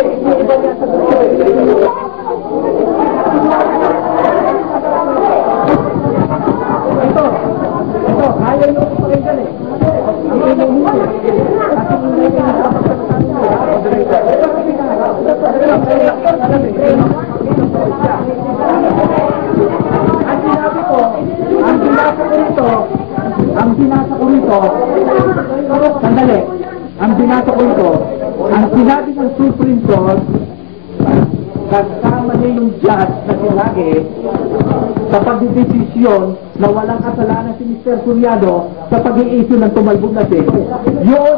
iba niya sa gusto. Ito, ayaw nyo ko pakinggan eh. Hindi nyo hindi. Kasi hindi nyo ang binasa ko nito, sandali, ang binasa ko nito, ang sinabi ng Supreme Court, kasama niya yung judge na sinabi sa pagdidesisyon na walang kasalanan si Mr. Soriano sa pag-i-issue ng tumalbog na cheque. Yun!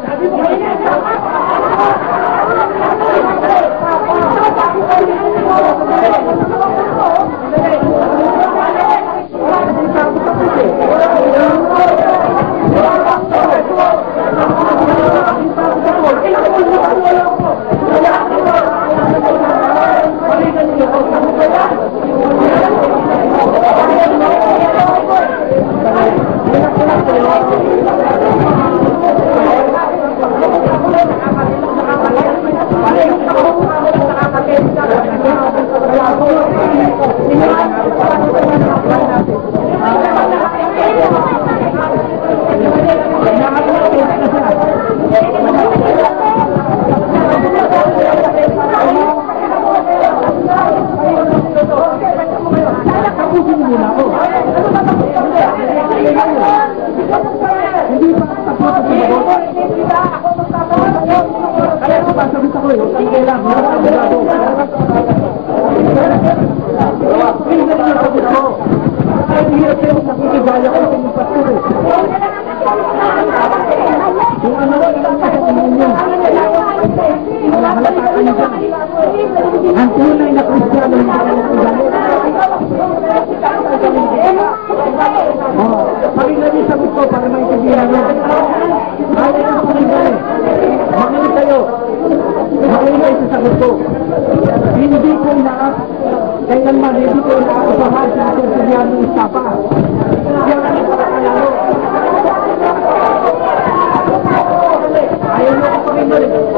Ang tunay na Kristiyano hindi ka pakinggan niyo sagot ko para maintindihan niyo. Ayaw niyo pakinggan eh. Makinig kayo. Makinig kayo sa sagot ko. Hindi ko kailanman hindi ko nakakapahan sa Kristiyano ng istapa. Yan ang ipakakalaro. Ayaw niyo pakinggan eh.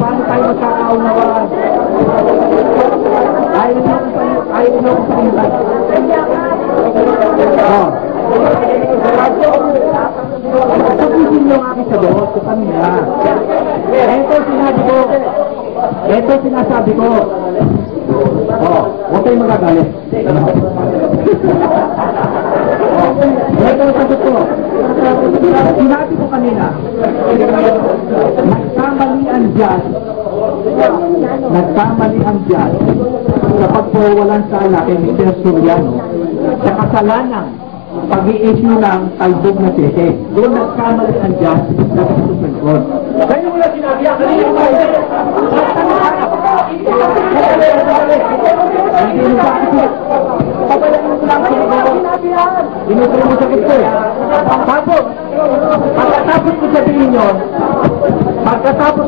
Paano tayo magkakaunawan? Ayaw na kung pakinggan. Tapusin niyo ang aking sagot sa kanila. Ito sinasabi ko. Huwag kayong magagalit. Ito ang sagot ko. Sinabi ko kanina, nagkamali ang Diyos sa pagpawalan sa anak kay Mr. Soriano sa kasalanan pag-i-issue ng talbog na cheque. Doon nagkamali ang Diyos sa Supreme Court. Kaya mo na sinabi yan, kanina mo hindi mo bakit papayan mo lang inutuloy mo sakit ko eh. Tapos, pagkatapos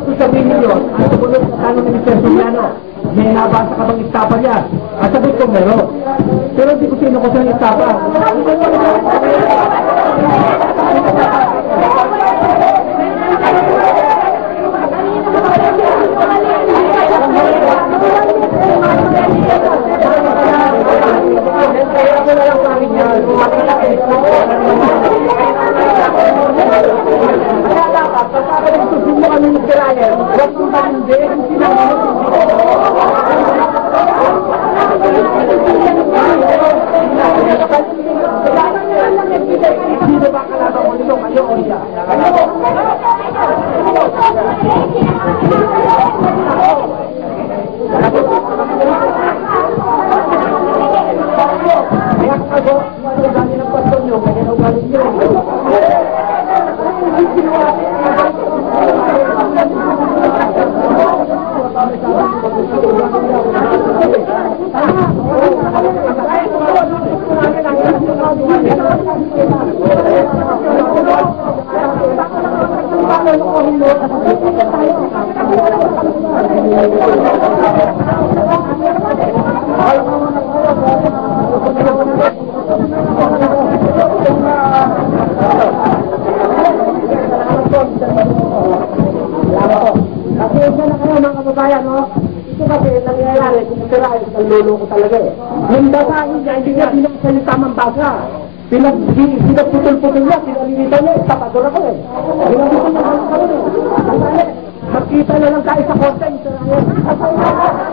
ko sabihin yun, ang sumunod sa tanong ni Mr. Soriano, may nabasa ka bang istapa niya? At sabi ko meron. Pero hindi ko sino ko siyang istapa. Kasi isa na kayo mga kababayan, no? Ito kasi nangyayari, kung sirain, nalolo ko talaga eh. Yung basahin niya, hindi niya binasa yung tamang basa. Pinagputol-putol niya, pinalilitan niya, tapador ako eh. Pinagputol niya, makita na lang tayo sa konten, sirain.